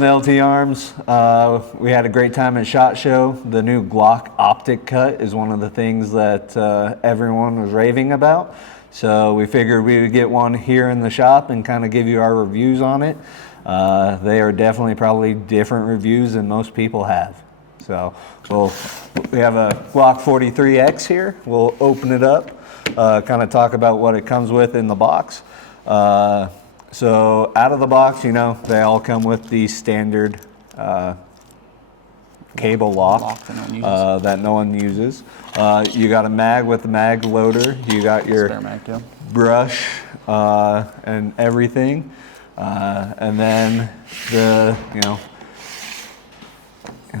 welcome to LT Arms. We had a great time at SHOT Show. The new Glock Optic Cut is one of the things that everyone was raving about. So we figured we would get one here in the shop and kind of give you our reviews on it. They are definitely probably different reviews than most people have. So we have a Glock 43X here. We'll open it up, kind of talk about what it comes with in the box. So out of the box, you know, they all come with the standard cable lock that no one uses. You got a mag with a mag loader. You got your brush and everything. And then the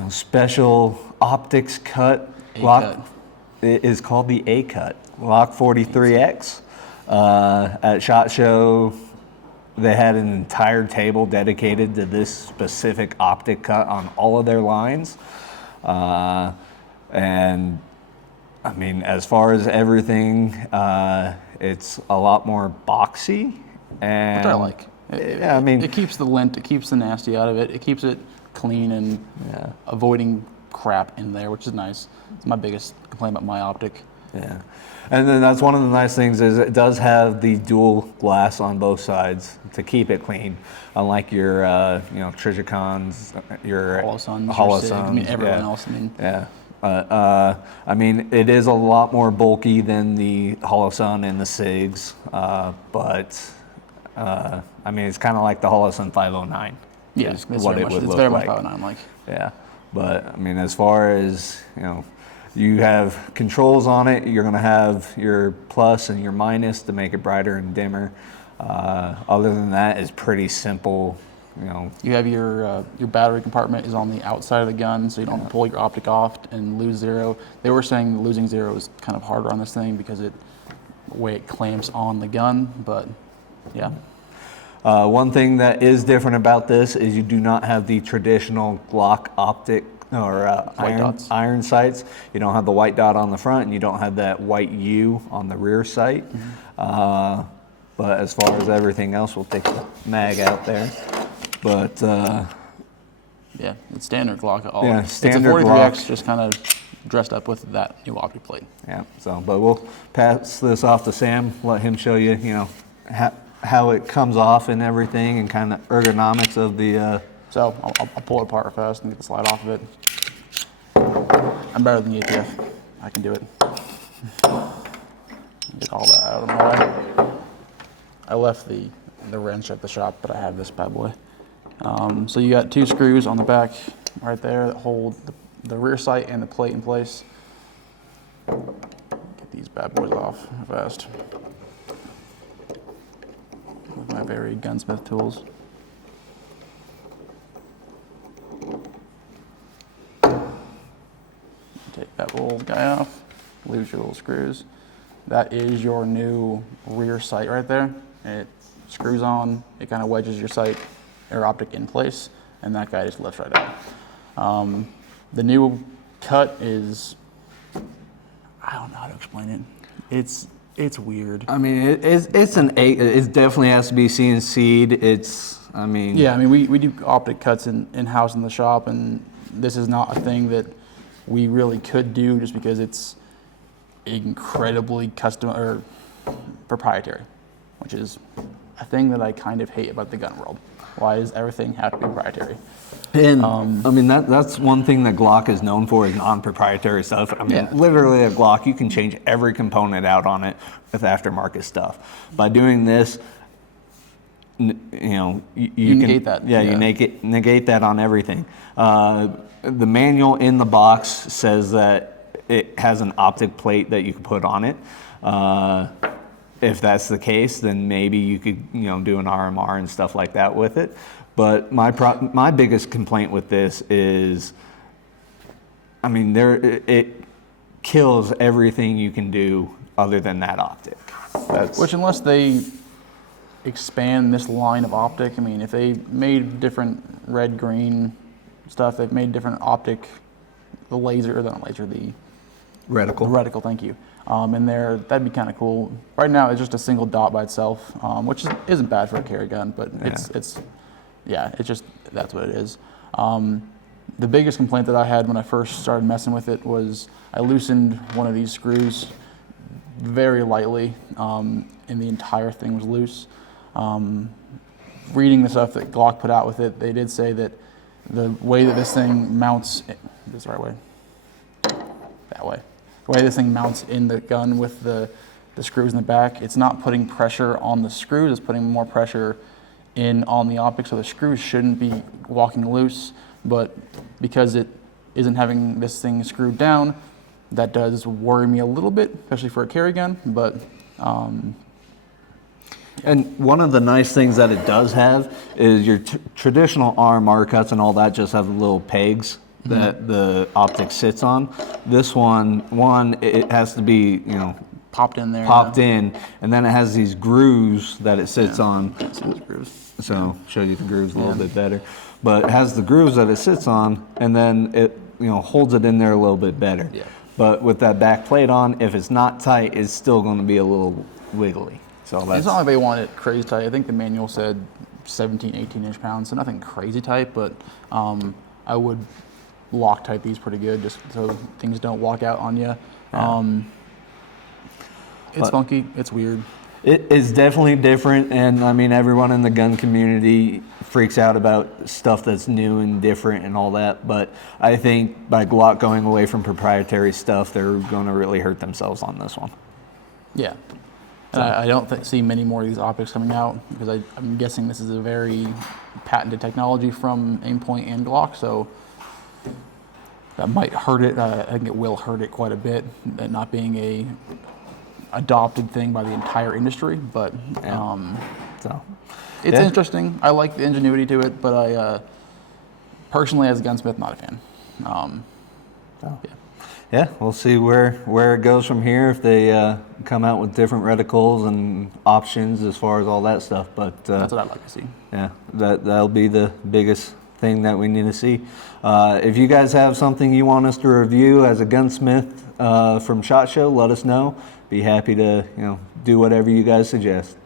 special optics cut Glock is called the A-CUT, Glock 43X. At SHOT Show, they had an entire table dedicated to this specific optic cut on all of their lines. And I mean, as far as everything, it's a lot more boxy. And which I like. It keeps the lint, it keeps the nasty out of it, it keeps it clean and avoiding crap in there, which is nice. It's my biggest complaint about my optic. Yeah, and then that's one of the nice things is it does have the dual glass on both sids to keep it clean, unlike your Trijicons, your Holosuns, I mean everyone else. I mean it is a lot more bulky than the Holosun and the SIGs, but I mean it's kind of like the Holosun 509. Yeah, it's very much 509 like. Yeah, but I mean as far as you have controls on it. You're going to have your plus and your minus to make it brighter and dimmer. Other than that, it's pretty simple. You have your battery compartment is on the outside of the gun, so you don't pull your optic off and lose zero. They were saying losing zero is kind of harder on this thing because the way it clamps on the gun, but yeah. One thing that is different about this is you do not have the traditional Glock optic or iron sights. You don't have the white dot on the front, and you don't have that white U on the rear sight. Mm-hmm. But as far as everything else, we'll take the mag out there. But yeah, it's standard Glock. Yeah, standard it's a 43X, Glock. just kind of dressed up with that new optic plate. Yeah. So, but we'll pass this off to Sam. Let him show you, how it comes off and everything, and kind of ergonomics of the. So I'll pull it apart fast and get the slide off of it. I'm better than the ATF. I can do it. Get all that out of my way. I left the wrench at the shop, but I have this bad boy. So you got two screws on the back right there that hold the rear sight and the plate in place. Get these bad boys off fast with my very Gunsmith tools. Take that little guy off, lose your little screws. That is your new rear sight right there. It screws on, it kind of wedges your sight or optic in place, and that guy just lifts right out. The new cut is, I don't know how to explain it. It's weird. I mean, it definitely has to be CNC'd. We do optic cuts in-house in the shop, and this is not a thing that we really could do just because it's incredibly custom or proprietary, which is a thing that I kind of hate about the gun world. Why does everything have to be proprietary? And I mean that's one thing that Glock is known for is non-proprietary stuff. I mean, literally a Glock, you can change every component out on it with aftermarket stuff. By doing this, you can negate that. Yeah, you negate that on everything. The manual in the box says that it has an optic plate that you can put on it. If that's the case, then maybe you could do an RMR and stuff like that with it. But my biggest complaint with this is, I mean, it kills everything you can do other than that optic. Which unless they expand this line of optic, I mean, if they made different red, green stuff, they've made different optic, the reticle, thank you. In there, that'd be kind of cool. Right now, it's just a single dot by itself, which isn't bad for a carry gun, but yeah, it's just, that's what it is. The biggest complaint that I had when I first started messing with it was I loosened one of these screws very lightly, and the entire thing was loose. Reading the stuff that Glock put out with it, they did say that the way that this thing mounts, this right way, that way, the way this thing mounts in the gun with the screws in the back, it's not putting pressure on the screws, it's putting more pressure in on the optics, so the screws shouldn't be walking loose, but because it isn't having this thing screwed down, that does worry me a little bit, especially for a carry gun, but And one of the nice things that it does have is your traditional arm R-cuts and all that just have little pegs that the optic sits on. This one, it has to be, you know, popped in there. popped in, and then it has these grooves that it sits on. Can't see those grooves. So show you the grooves a little bit better. But it has the grooves that it sits on, and then it, you know, holds it in there a little bit better. Yeah. But with that back plate on, if it's not tight, it's still going to be a little wiggly. So that's, It's not like they want it crazy tight. I think the manual said 17, 18 inch pounds, so nothing crazy tight, but I would Loctite these pretty good just so things don't walk out on you. It's funky, it's weird. it is definitely different, and I mean, everyone in the gun community freaks out about stuff that's new and different and all that, but I think by Glock going away from proprietary stuff, they're going to really hurt themselves on this one. Yeah. And I don't see many more of these optics coming out because I'm guessing this is a very patented technology from Aimpoint and Glock, so that might hurt it. I think it will hurt it quite a bit, that not being a adopted thing by the entire industry. But So it's interesting. I like the ingenuity to it, but I personally, as a gunsmith, not a fan. Yeah, we'll see where it goes from here, if they come out with different reticles and options as far as all that stuff. But That's what I'd like to see. yeah, that'll be the biggest thing that we need to see. If you guys have something you want us to review as a gunsmith from SHOT Show, let us know. Be happy to do whatever you guys suggest.